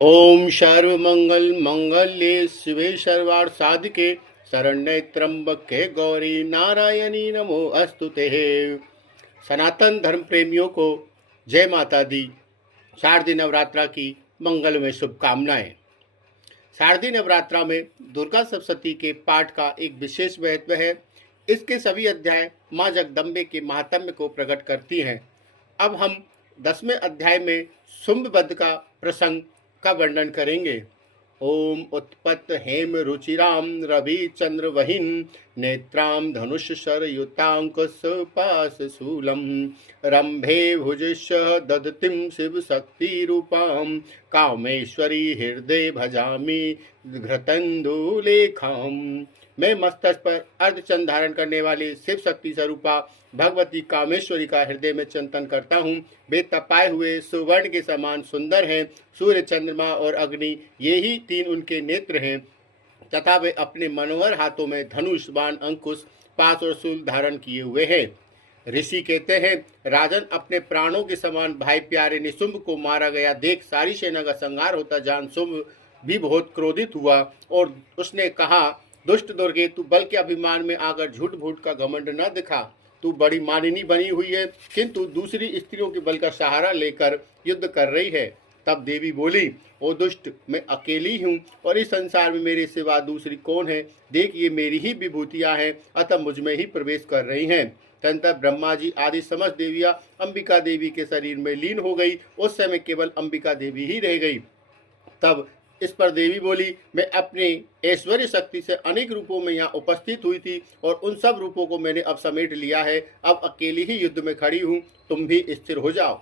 ओम सर्वमंगल मंगल्ये शिवे सर्वार्थ साधिके शरण्ये त्र्यंबके गौरी नारायणी नमो अस्तुते। सनातन धर्म प्रेमियों को जय माता दी। शारदीय नवरात्रा की मंगलमय शुभकामनाएं। शारदीय नवरात्रा में दुर्गा सप्तशती के पाठ का एक विशेष महत्व है। इसके सभी अध्याय माँ जगदम्बे के महात्म्य को प्रकट करती हैं। अब हम 10वें अध्याय में शुंभवध का प्रसंग का वर्णन करेंगे। ओम उत्पत्त हेम रुचिराम रवि चंद्र वहिन नेत्राम धनुष शरयुतांकुश पास शूलम रंभे भुजिष्य दधतिम शिव शक्ति रूपाम कामेश्वरी हृदय भजामी घृतंदुलेखाम। मैं मस्तक पर अर्धचंद्र धारण करने वाली शिव शक्ति स्वरूपा भगवती कामेश्वरी का हृदय में चिंतन करता हूँ। वे तपाए हुए सुवर्ण के समान सुंदर हैं। सूर्य, चंद्रमा और अग्नि ये ही तीन उनके नेत्र हैं तथा वे अपने मनोहर हाथों में धनुष, बाण, अंकुश, पाश और शूल धारण किए हुए हैं। ऋषि कहते हैं, राजन अपने प्राणों के समान भाई प्यारे निशुंभ को मारा गया देख सारी सेना का संहार होता जान शुंभ भी बहुत क्रोधित हुआ और उसने कहा, दुष्ट दुर्गे, तू बल के अभिमान में आकर झूठ भूठ का घमंड न दिखा। तू बड़ी मानिनी बनी हुई है किंतु दूसरी स्त्रियों के बल का सहारा लेकर युद्ध कर रही है। तब देवी बोली, ओ दुष्ट, मैं अकेली हूँ और इस संसार में मेरे सिवा दूसरी कौन है। देख, ये मेरी ही विभूतियाँ हैं, अतः मुझ में ही प्रवेश कर रही हैं। तदंतर ब्रह्मा जी आदि समस्त देवियाँ अंबिका देवी के शरीर में लीन हो गई। उस समय केवल अंबिका देवी ही रह गई। तब इस पर देवी बोली, मैं अपने ऐश्वर्य शक्ति से अनेक रूपों में यहाँ उपस्थित हुई थी और उन सब रूपों को मैंने अब समेट लिया है। अब अकेली ही युद्ध में खड़ी हूँ, तुम भी स्थिर हो जाओ।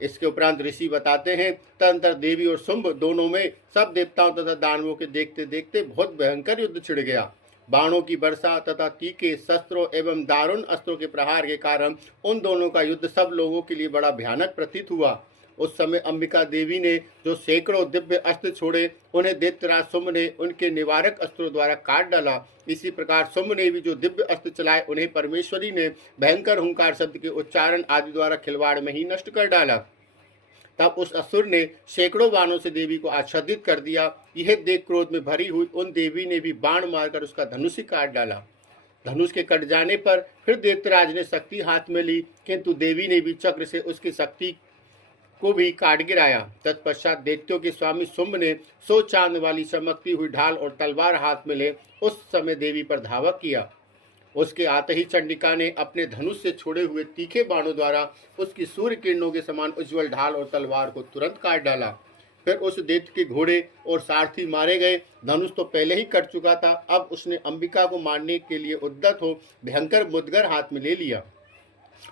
इसके उपरांत ऋषि बताते हैं, तदंतर देवी और शुंभ दोनों में सब देवताओं तथा दानवों के देखते देखते बहुत भयंकर युद्ध छिड़ गया। बाणों की वर्षा तथा तीखे शस्त्रों एवं दारुण अस्त्रों के प्रहार के कारण उन दोनों का युद्ध सब लोगों के लिए बड़ा भयानक प्रतीत हुआ। उस समय अंबिका देवी ने जो सैकड़ों दिव्य अस्त्र छोड़े, उन्हें दैत्यराज शुंभ ने उनके निवारक अस्त्रों द्वारा काट डाला। इसी प्रकार शुंभ ने भी जो दिव्य अस्त्र चलाए, उन्हें परमेश्वरी ने भयंकर हुंकार शब्द के उच्चारण आदि द्वारा खिलवाड़ में ही नष्ट कर डाला। तब उस असुर ने सैकड़ों बाणों से देवी को आच्छादित कर दिया। यह देख क्रोध में भरी हुई उन देवी ने भी बाण मारकर उसका धनुष ही काट डाला। धनुष के कट जाने पर फिर दैत्यराज ने शक्ति हाथ में ली, किंतु देवी ने भी चक्र से उसकी शक्ति को भी काट गिराया। तत्पश्चात दैत्यों के स्वामी शुंभ ने 100 चांद वाली चमकती हुई ढाल और तलवार हाथ में ले उस समय देवी पर धावा किया। उसके आते ही चंडिका ने अपने धनुष से छोड़े हुए तीखे बाणों द्वारा उसकी सूर्य किरणों के समान उज्ज्वल ढाल और तलवार को तुरंत काट डाला। फिर उस दैत्य के घोड़े और सारथी मारे गए। धनुष तो पहले ही कट चुका था। अब उसने अंबिका को मारने के लिए उद्यत हो भयंकर मुद्गर हाथ में ले लिया।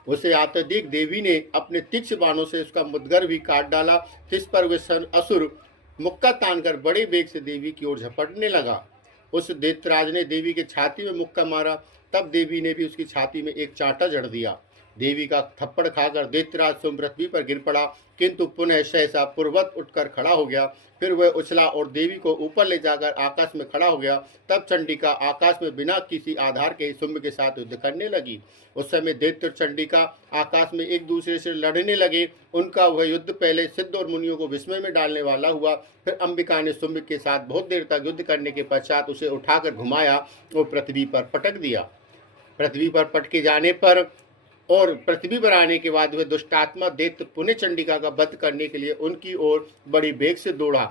उसे आते देख देवी ने अपने तीक्ष्ण बाणों से उसका मुद्गर भी काट डाला। जिस पर वह असुर मुक्का तानकर बड़े वेग से देवी की ओर झपटने लगा। उस दैत्यराज ने देवी के छाती में मुक्का मारा। तब देवी ने भी उसकी छाती में एक चांटा जड़ दिया। देवी का थप्पड़ खाकर दैत्यराज शुंभ पृथ्वी पर गिर पड़ा, किंतु पुनः सहसा पूर्वत उठकर खड़ा हो गया। फिर वह उछला और देवी को ऊपर ले जाकर आकाश में खड़ा हो गया। तब चंडिका आकाश में बिना किसी आधार के शुंभ के साथ युद्ध करने लगी। उस समय दैत्य और चंडिका आकाश में एक दूसरे से लड़ने लगे। उनका वह युद्ध पहले सिद्ध और मुनियों को विस्मय में डालने वाला हुआ। फिर अंबिका ने शुंभ के साथ बहुत देर तक युद्ध करने के पश्चात उसे उठाकर घुमाया और पृथ्वी पर पटक दिया। पृथ्वी पर पटके जाने पर और पृथ्वी पर आने के बाद वह दुष्टात्मा दैत्य पुनः चंडिका का वध करने के लिए उनकी ओर बड़ी वेग से दौड़ा।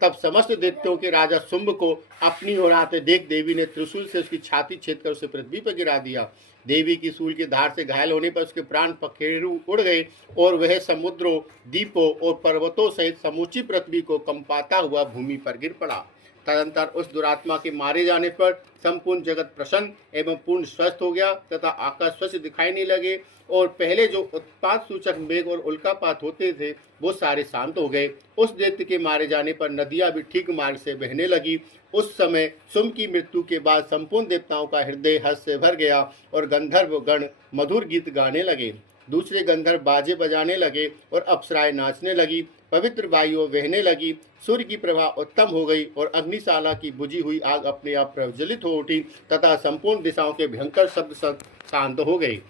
तब समस्त दैत्यों के राजा शुंभ को अपनी ओर आते देख देवी ने त्रिशूल से उसकी छाती छेदकर उसे पृथ्वी पर गिरा दिया। देवी की सूल की धार से घायल होने पर उसके प्राण पखेरु उड़ गए और वह समुद्रों, द्वीपों और पर्वतों सहित समूची पृथ्वी को कंपाता हुआ भूमि पर गिर पड़ा। तदंतर उस दुरात्मा के मारे जाने पर संपूर्ण जगत प्रसन्न एवं पूर्ण स्वस्थ हो गया तथा आकाश स्वच्छ दिखाई नहीं लगे और पहले जो उत्पात सूचक मेघ और उल्कापात होते थे वो सारे शांत हो गए। उस दैत्य के मारे जाने पर नदियां भी ठीक मार्ग से बहने लगी। उस समय शुंभ की मृत्यु के बाद संपूर्ण देवताओं का हृदय हर्ष से भर गया और गंधर्व गण मधुर गीत गाने लगे। दूसरे गंधर्व बाजे बजाने लगे और अप्सराएं नाचने लगी। पवित्र वायुओं बहने लगी। सूर्य की प्रभा उत्तम हो गई और अग्निशाला की बुझी हुई आग अपने आप प्रज्वलित हो उठी तथा संपूर्ण दिशाओं के भयंकर शब्द शांत हो गई।